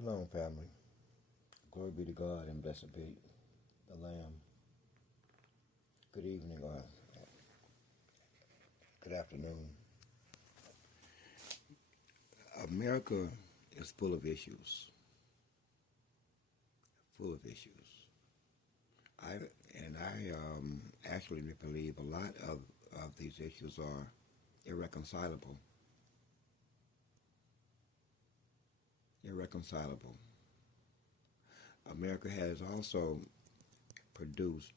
Shalom, family. Glory be to God and blessed be the Lamb. Good evening or good afternoon. America is full of issues. Full of issues. I actually believe a lot of these issues are irreconcilable. Irreconcilable. America has also produced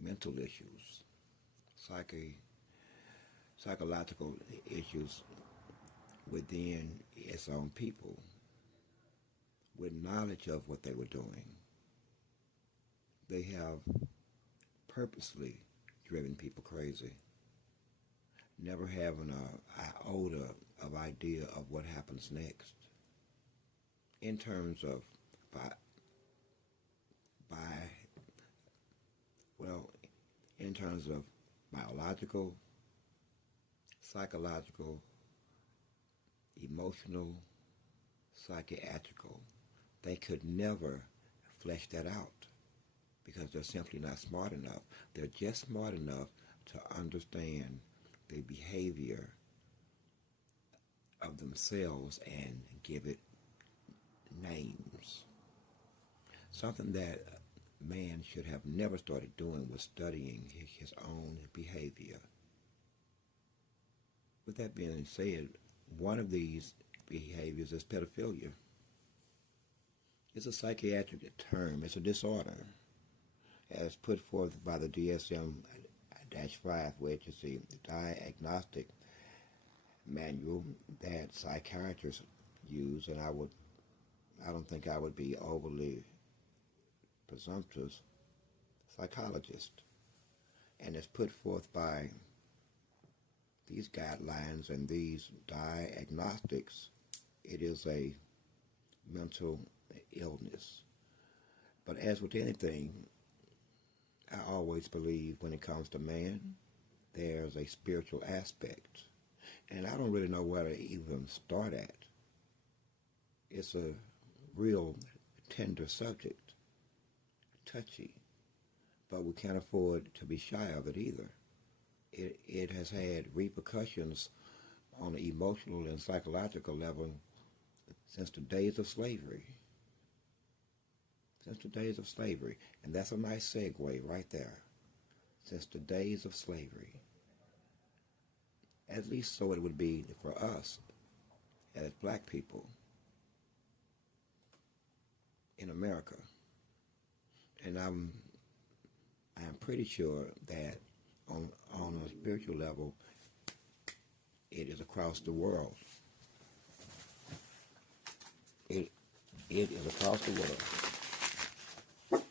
mental issues, psychological issues within its own people with knowledge of what they were doing. They have purposely driven people crazy, never having an iota of idea of what happens next in terms of in terms of biological, psychological, emotional, psychiatrical. They could never flesh that out because they're simply not smart enough. They're just smart enough to understand the behavior of themselves and give it names. Something that man should have never started doing was studying his own behavior. With that being said, one of these behaviors is pedophilia. It's a psychiatric term. It's a disorder as put forth by the DSM-5, which is the diagnostic manual that psychiatrists use, and I don't think I would be overly presumptuous psychologist. And it's put forth by these guidelines and these diagnostics. It is a mental illness. But as with anything, I always believe when it comes to man, there's a spiritual aspect. And I don't really know where to even start at. It's a real tender subject. Touchy, but we can't afford to be shy of it either. It has had repercussions on an emotional and psychological level since the days of slavery. Since the days of slavery. And that's a nice segue right there. Since the days of slavery. At least so it would be for us as black people in America. And I'm pretty sure that on a spiritual level, it is across the world. It is across the world.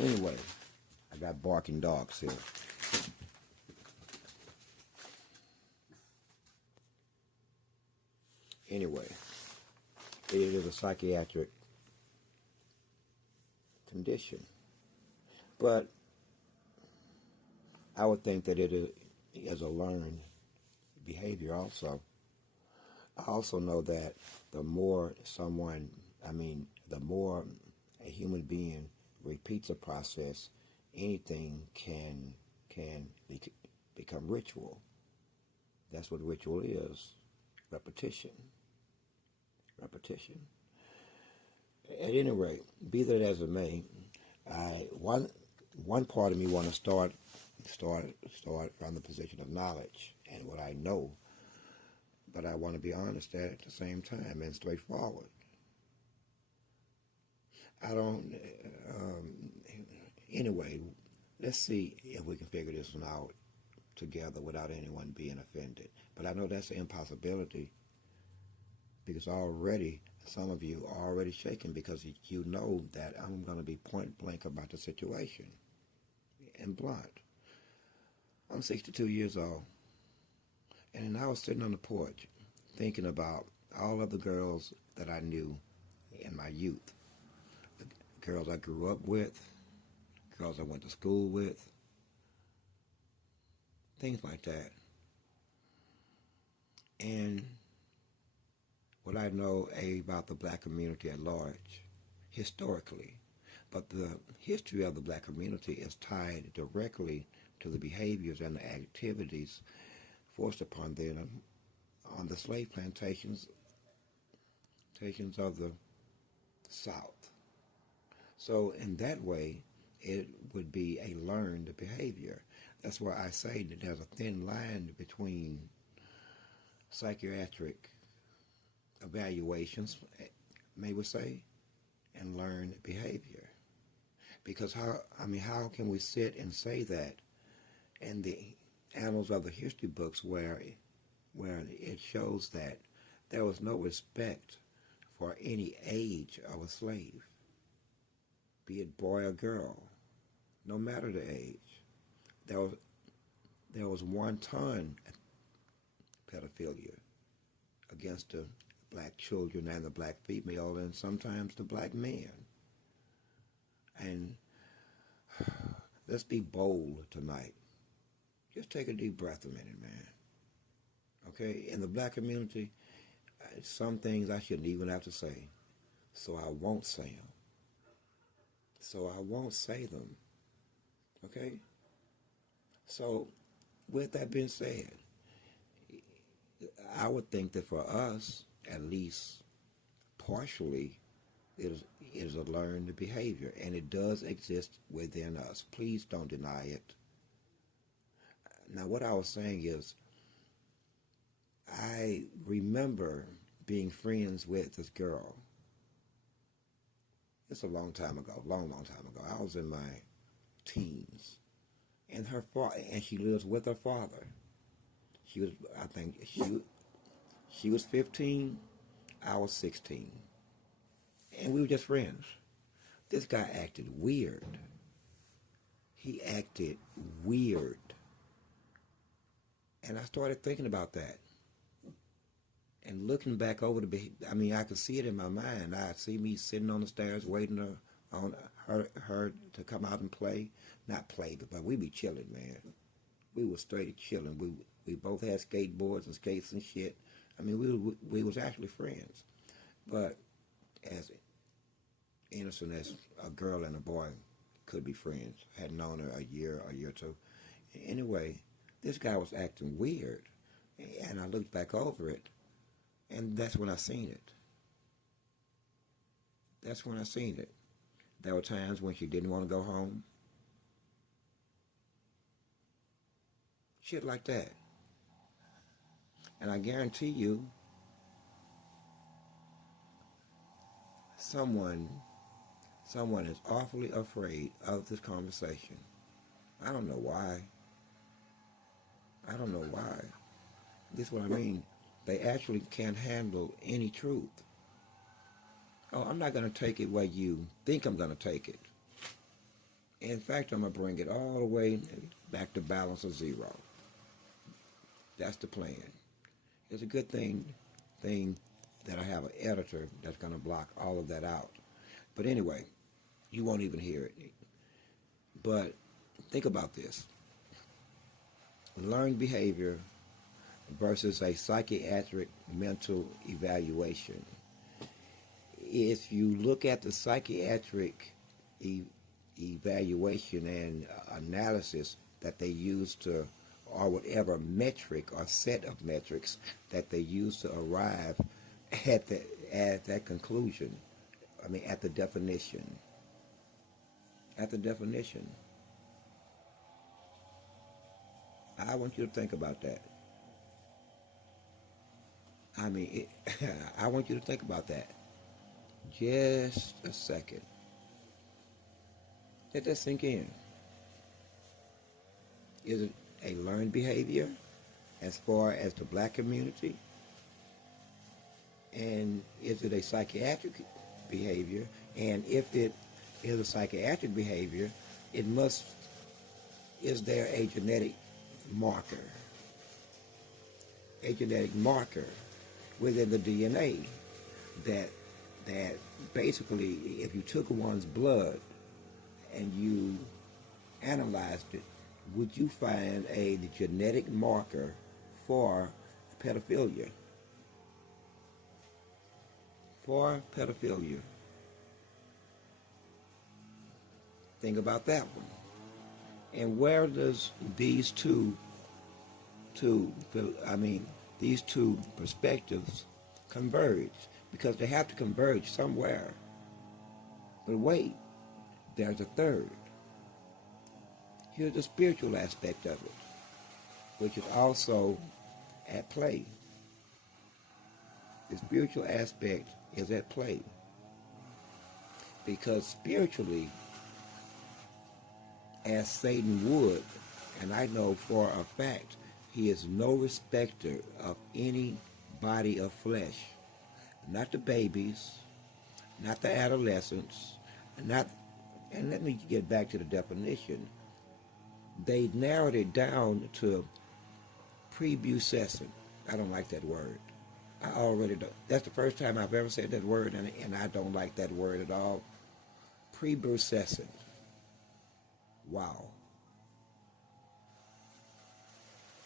Anyway, I got barking dogs here. Anyway, it is a psychiatric condition. But I would think that it is a learned behavior also. I also know that the more a human being repeats a process, anything can become ritual. That's what ritual is. Repetition. At any rate, be that as it may, one part of me want to start from the position of knowledge and what I know, but I want to be honest at the same time and straightforward. I don't. Anyway, let's see if we can figure this one out together without anyone being offended. But I know that's an impossibility because already some of you are already shaking because you know that I'm going to be point blank about the situation and blunt. I'm 62 years old, and I was sitting on the porch thinking about all of the girls that I knew in my youth, the girls I grew up with, girls I went to school with, things like that. And what I know about the black community at large, historically. But the history of the black community is tied directly to the behaviors and the activities forced upon them on the slave plantations of the South. So in that way, it would be a learned behavior. That's why I say that there's a thin line between psychiatric evaluations, may we say, and learned behavior. Because how can we sit and say that in the annals of the history books where it shows that there was no respect for any age of a slave, be it boy or girl, no matter the age. There was wanton pedophilia against the black children and the black female and sometimes the black men. And let's be bold tonight. Just take a deep breath a minute, man. Okay? In the black community, some things I shouldn't even have to say. So I won't say them. So I won't say them. Okay? So, with that being said, I would think that for us, at least partially, it is a learned behavior, and it does exist within us. Please don't deny it. Now, what I was saying is, I remember being friends with this girl. It's a long time ago, long time ago. I was in my teens, and and she lives with her father. She was, I think, she was 15, I was 16, and we were just friends. This guy acted weird. He acted weird, and I started thinking about that. And looking back over I could see it in my mind. I see me sitting on the stairs waiting on her to come out and play. Not play, but we be chilling, man. We was straight chilling. We both had skateboards and skates and shit. I mean, we was actually friends. But as innocent as a girl and a boy could be friends, had known her a year or two. Anyway, this guy was acting weird. And I looked back over it. And that's when I seen it. That's when I seen it. There were times when she didn't want to go home. Shit like that. And I guarantee you, someone is awfully afraid of this conversation. I don't know why. This is what I mean. They actually can't handle any truth. Oh, I'm not going to take it where you think I'm going to take it. In fact, I'm going to bring it all the way back to balance of zero. That's the plan. It's a good thing that I have an editor that's going to block all of that out. But anyway, you won't even hear it. But think about this. Learned behavior versus a psychiatric mental evaluation. If you look at the psychiatric evaluation and analysis that they use to, or whatever metric or set of metrics that they use to arrive at that conclusion, at the definition. I want you to think about that. I want you to think about that. Just a second. Let that sink in. Is it a learned behavior as far as the black community? And is it a psychiatric behavior? And if it is a psychiatric behavior, is there a genetic marker? A genetic marker within the DNA that basically, if you took one's blood and you analyzed it, would you find a genetic marker for pedophilia? for pedophilia. Think about that one. And where does these two perspectives converge? Because they have to converge somewhere. But wait, there's a third. Here's the spiritual aspect of it, which is also at play. The spiritual aspect is at play. Because spiritually, as Satan would, and I know for a fact, he is no respecter of any body of flesh. Not the babies, not the adolescents, and let me get back to the definition. They narrowed it down to prepubescent. I don't like that word. I already don't. That's the first time I've ever said that word, and I don't like that word at all. Prepubescent. Wow.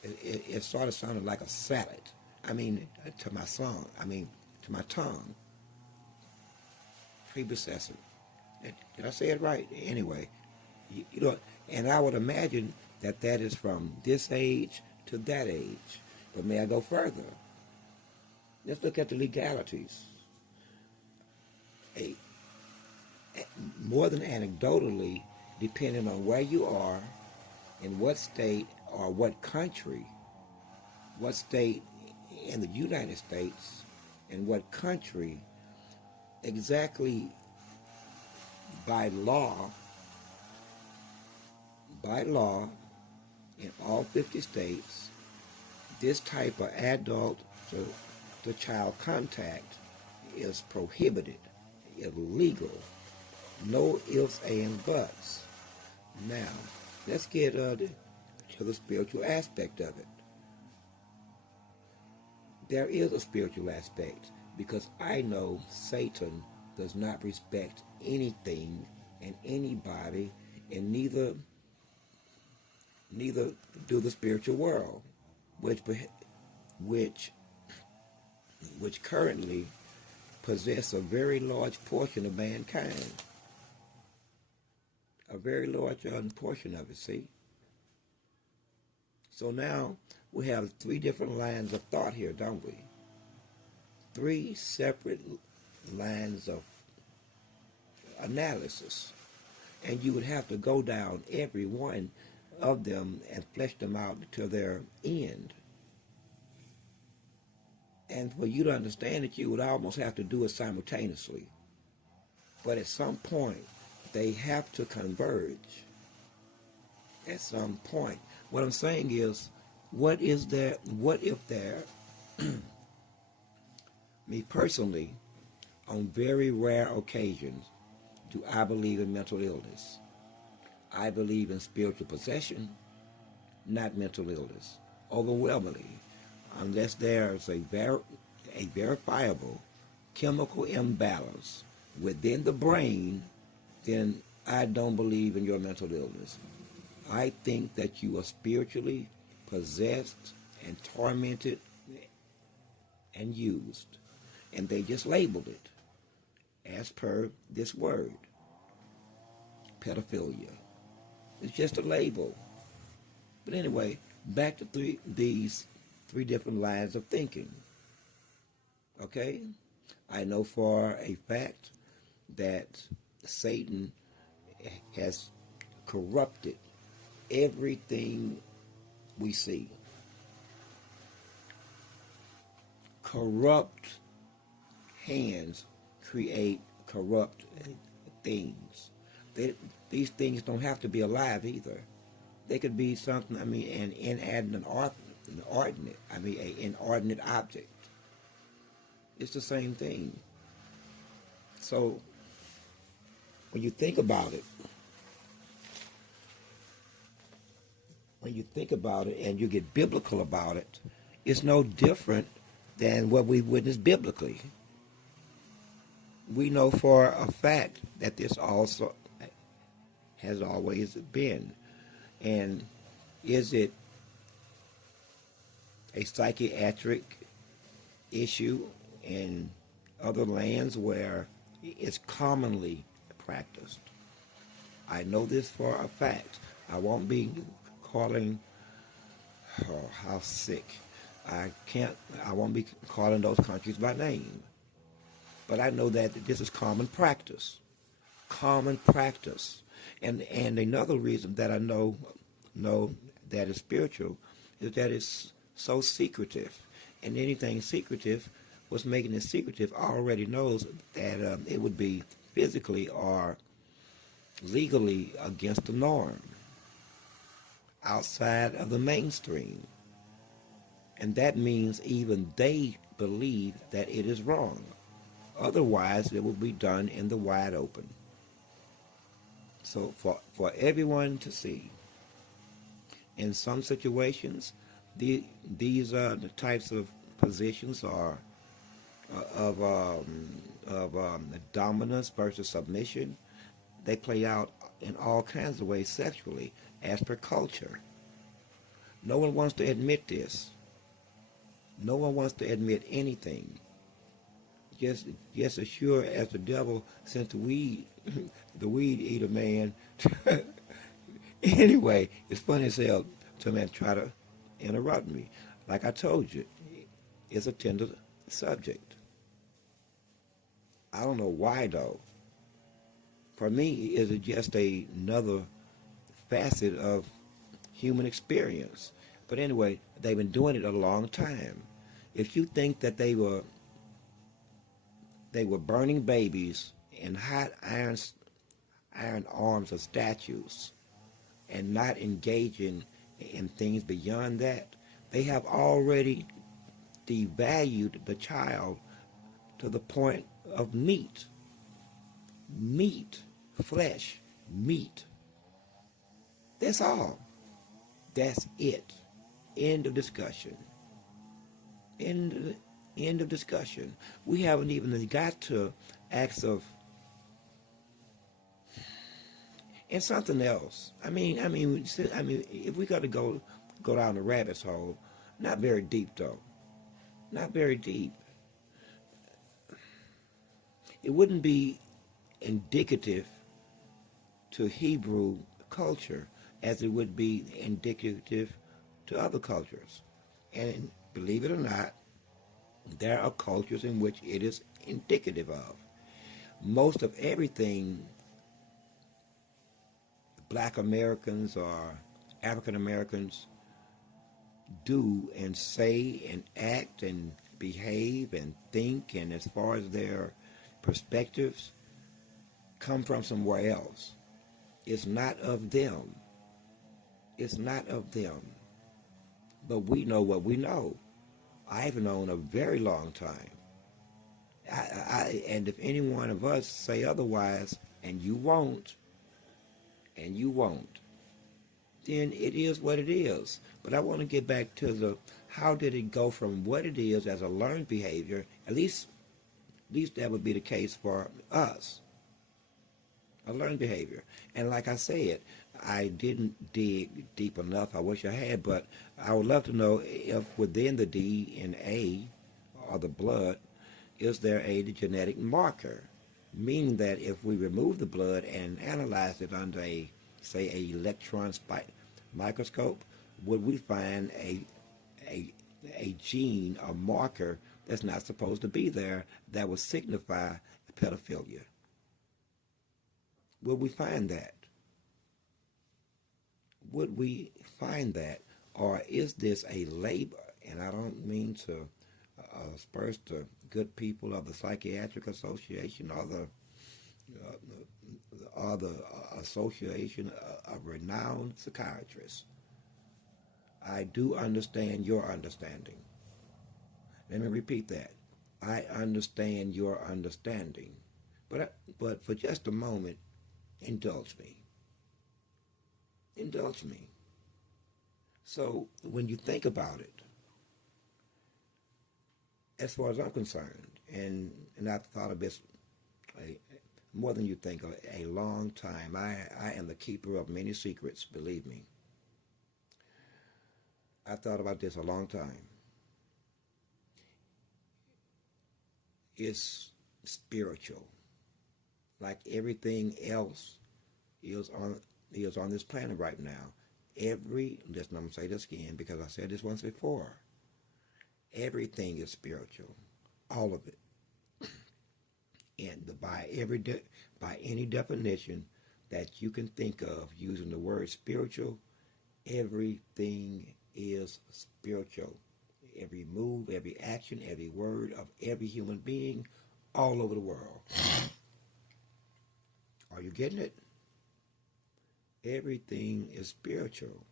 It sort of sounded like a salad. To my tongue. Prepubescent. Did I say it right? Anyway, you know, and I would imagine that is from this age to that age. But may I go further? Let's look at the legalities. More than anecdotally, depending on where you are, in what state or what country, what state in the United States, and what country, exactly by law, in all 50 states, this type of adult to child contact is prohibited, illegal, no ifs, ands, buts. Now, let's get to the spiritual aspect of it. There is a spiritual aspect, because I know Satan does not respect anything and anybody, and neither do the spiritual world, which currently possess a very large portion of mankind. A very large portion of it, see? So now we have 3 different lines of thought here, don't we? 3 separate lines of analysis. And you would have to go down every one of them and flesh them out to their end. And for you to understand it, you would almost have to do it simultaneously. But at some point, they have to converge. At some point. What I'm saying is, what if there, me personally, on very rare occasions, do I believe in mental illness? I believe in spiritual possession, not mental illness. Overwhelmingly, unless there's a verifiable chemical imbalance within the brain, then I don't believe in your mental illness. I think that you are spiritually possessed and tormented and used. And they just labeled it as per this word, pedophilia. It's just a label. But anyway, back to these 3 different lines of thinking. Okay? I know for a fact that Satan has corrupted everything we see. Corrupt hands create corrupt things. These things don't have to be alive either. They could be something, an inanimate an inordinate object. It's the same thing. So, when you think about it, and you get biblical about it, it's no different than what we witnessed biblically. We know for a fact that this also has always been. And is it a psychiatric issue in other lands where it's commonly practiced. I know this for a fact. I won't be calling, oh, how sick. I won't be calling those countries by name. But I know that this is common practice. Common practice. And another reason that I know that is spiritual is that it's so secretive. And anything secretive, what's making it secretive already knows that it would be physically or legally against the norm, outside of the mainstream. And that means even they believe that it is wrong. Otherwise, it will be done in the wide open. So for everyone to see, in some situations, these are the types of positions are of dominance versus submission. They play out in all kinds of ways sexually, as per culture. No one wants to admit this. No one wants to admit anything. Just as sure as the devil sent the weed eater man. Anyway, it's funny as hell to a man try to interrupt me. Like I told you, it's a tender subject. I don't know why though. For me, is it just another facet of human experience? But anyway, they've been doing it a long time. If you think that they were burning babies in hot iron arms of statues and not engaging in things beyond that, they have already devalued the child to the point of meat, flesh, meat. That's all. That's it. End of discussion. End of discussion. We haven't even got to acts of, and something else. I mean, if we got to go down the rabbit's hole, not very deep though. Not very deep. It wouldn't be indicative to Hebrew culture as it would be indicative to other cultures. And believe it or not, there are cultures in which it is indicative of. Most of everything Black Americans or African Americans do and say and act and behave and think, and as far as their perspectives, come from somewhere else. It's not of them. It's not of them. But we know what we know. I've known a very long time. And if any one of us say otherwise, and you won't, then it is what it is. But I want to get back to how did it go from what it is as a learned behavior, at least that would be the case for us, a learned behavior. And like I said, I didn't dig deep enough. I wish I had, but I would love to know if within the DNA or the blood, is there a genetic marker? Meaning that if we remove the blood and analyze it under an electron microscope, would we find a gene, a marker that's not supposed to be there that would signify pedophilia? Would we find that? Would we find that? Or is this a label? And I don't mean to asperse the good people of the Psychiatric Association or the Association of Renowned Psychiatrists. I do understand your understanding. Let me repeat that. I understand your understanding. But for just a moment, indulge me. Indulge me. So when you think about it, as far as I'm concerned, and I've thought of this more than you think, a long time. I am the keeper of many secrets, believe me. I've thought about this a long time. It's spiritual, like everything else is on this planet right now. Listen, I'm gonna say this again because I said this once before. Everything is spiritual, all of it, and by any definition that you can think of using the word spiritual, everything is spiritual. Every move, every action, every word of every human being all over the world. Are you getting it? Everything is spiritual.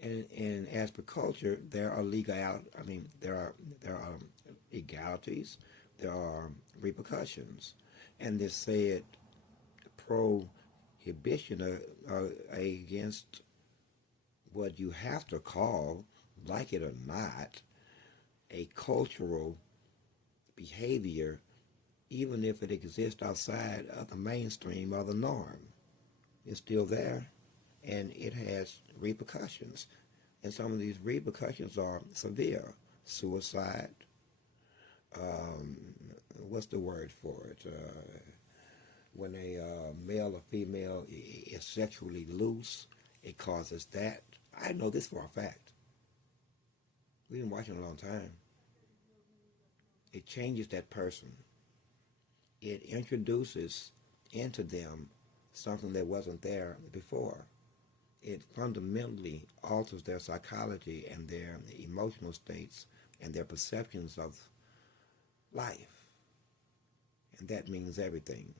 And as per culture, there are there are legalities, there are repercussions, and they said prohibition against what you have to call, like it or not, a cultural behavior, even if it exists outside of the mainstream or the norm. It's still there, and it has repercussions. And some of these repercussions are severe. Suicide, what's the word for it? When a male or female is sexually loose, it causes that. I know this for a fact. We've been watching a long time. It changes that person. It introduces into them something that wasn't there before. It fundamentally alters their psychology and their emotional states and their perceptions of life. And that means everything.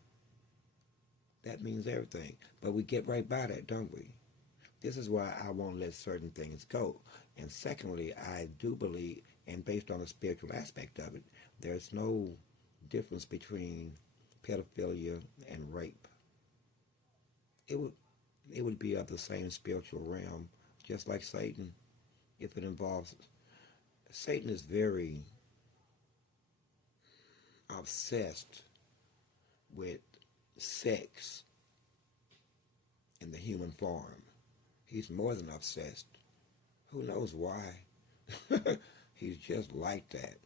That means everything. But we get right by that, don't we? This is why I won't let certain things go. And secondly, I do believe, and based on the spiritual aspect of it, there's no difference between pedophilia and rape. It would be of the same spiritual realm, just like Satan, if it involves. Satan is very obsessed with sex in the human form. He's more than obsessed. Who knows why? He's just like that.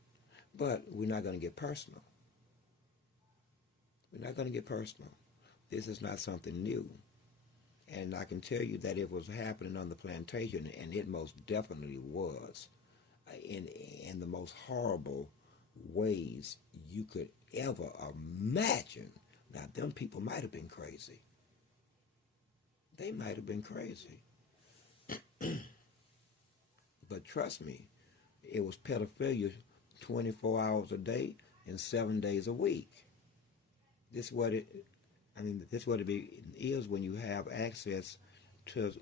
But we're not going to get personal. We're not going to get personal. This is not something new. And I can tell you that it was happening on the plantation, and it most definitely was, in the most horrible ways you could ever imagine. Now, them people might have been crazy. They might have been crazy. But trust me, it was pedophilia 24 hours a day and 7 days a week. This is what it is when you have access to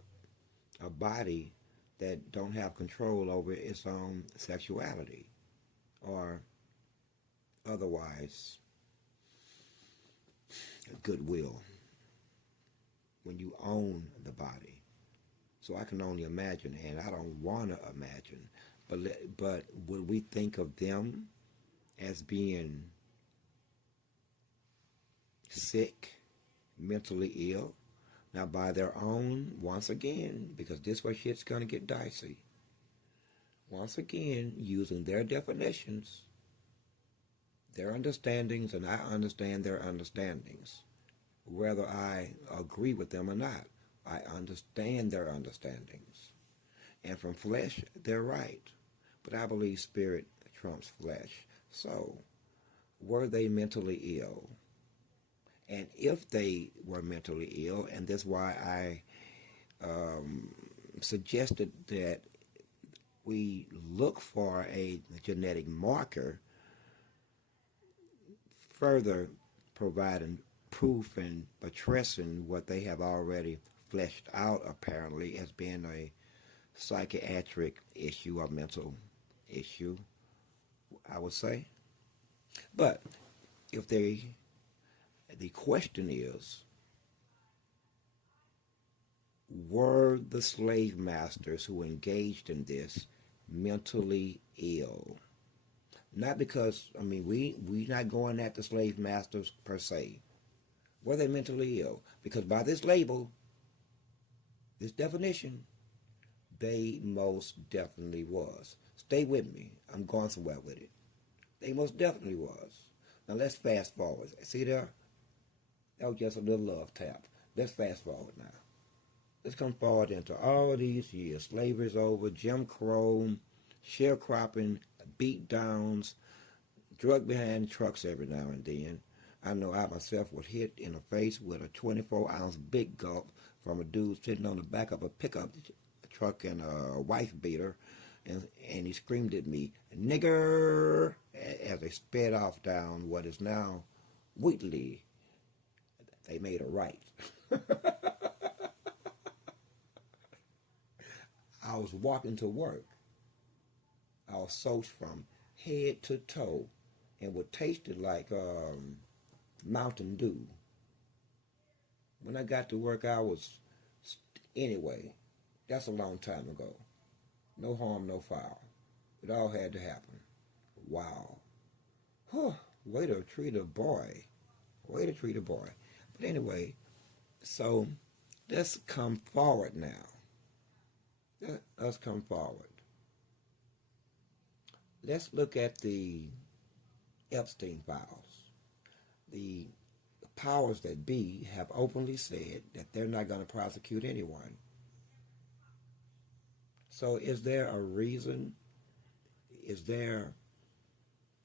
a body that don't have control over its own sexuality or otherwise goodwill. When you own the body. So I can only imagine, and I don't want to imagine, but would we think of them as being sick, mentally ill? Now, by their own, once again, because this way shit's going to get dicey, once again, using their definitions, their understandings, and I understand their understandings, whether I agree with them or not. I understand their understandings. And from flesh, they're right. But I believe spirit trumps flesh. So, were they mentally ill? And if they were mentally ill, and that's why I suggested that we look for a genetic marker, further providing proof and buttressing what they have already fleshed out apparently as being a psychiatric issue or mental issue, I would say. But if the question is, were the slave masters who engaged in this mentally ill? Not because, we not going at the slave masters per se. Were they mentally ill? Because by this label, this definition, they most definitely was. Stay with me. I'm going somewhere with it. They most definitely was. Now let's fast forward. See there? That was just a little love tap. Let's fast forward now. Let's come forward into all these years. Slavery's over, Jim Crow, sharecropping, beat downs, drug behind trucks every now and then. I know I myself was hit in the face with a 24-ounce big gulp from a dude sitting on the back of a pickup truck and a wife beater, and he screamed at me, "Nigger," as they sped off down what is now Wheatley. They made a right. I was walking to work. I was soaked from head to toe and what tasted like Mountain Dew. When I got to work, anyway, that's a long time ago. No harm, no foul. It all had to happen. Wow. Whew, way to treat a boy. Way to treat a boy. But anyway, so let's come forward now. Let's come forward. Let's look at the Epstein files. The powers that be have openly said that they're not going to prosecute anyone. So is there a reason? Is there,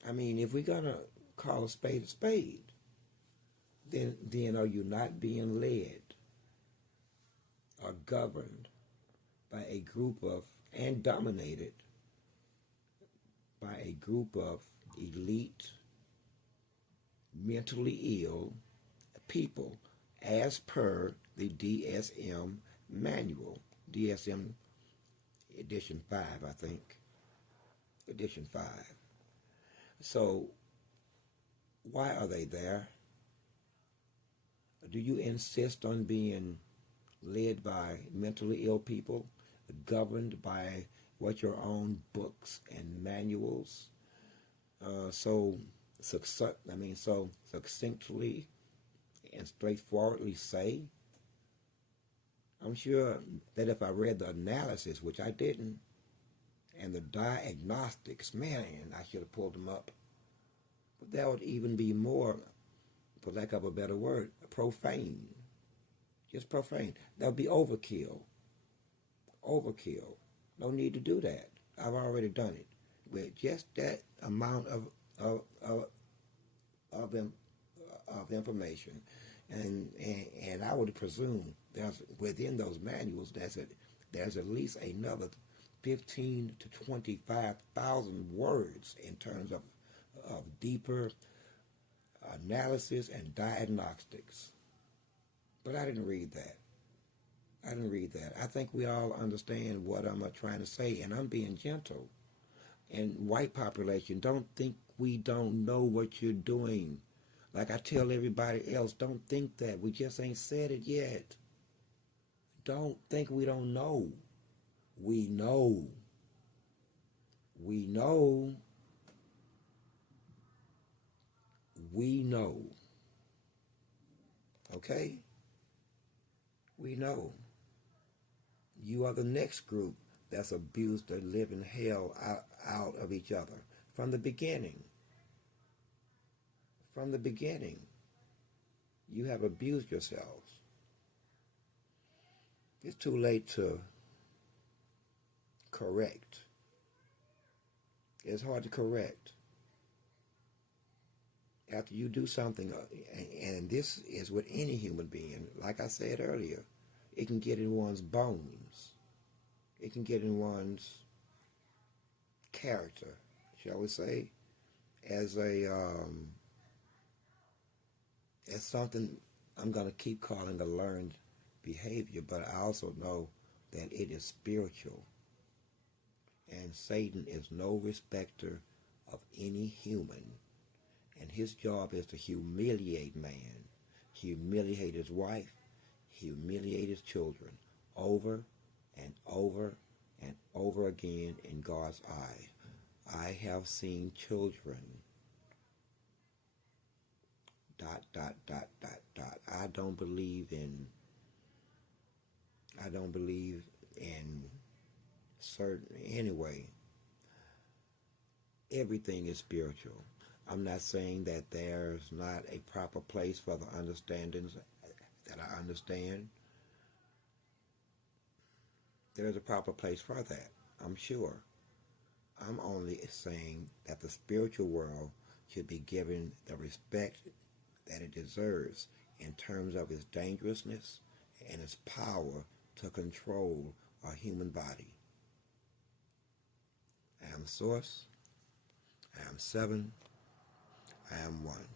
if we're going to call a spade, then are you not being led or governed by a group of, and dominated by a group of elite, mentally ill people as per the DSM manual, DSM edition 5, I think, edition 5. So why are they there? Do you insist on being led by mentally ill people, governed by what your own books and manuals so succinctly and straightforwardly say? I'm sure that if I read the analysis, which I didn't, and the diagnostics, man, I should have pulled them up. But that would even be more, for lack of a better word, profane. Just profane. That would be overkill. Overkill. No need to do that. I've already done it with just that amount of information, and I would presume there's within those manuals there's at least another 15 to 25,000 words in terms of deeper analysis and diagnostics. But I didn't read that. I think we all understand what I'm trying to say, and I'm being gentle. And white population, don't think we don't know what you're doing. Like I tell everybody else, don't think that. We just ain't said it yet. Don't think we don't know. We know. We know. We know. Okay? We know. You are the next group that's abused the living hell out of each other. From the beginning. From the beginning. You have abused yourselves. It's too late to correct. It's hard to correct. After you do something, and this is with any human being, like I said earlier, it can get in one's bones. It can get in one's character, shall we say, as something I'm going to keep calling a learned behavior, but I also know that it is spiritual. And Satan is no respecter of any human. And his job is to humiliate man, humiliate his wife, humiliate his children over and over and over again in God's eye. I have seen children ... I don't believe in certain, anyway, everything is spiritual. I'm not saying that there's not a proper place for the understandings that I understand. There's a proper place for that, I'm sure. I'm only saying that the spiritual world should be given the respect that it deserves in terms of its dangerousness and its power to control a human body. I am Source. I am Seven. I am One.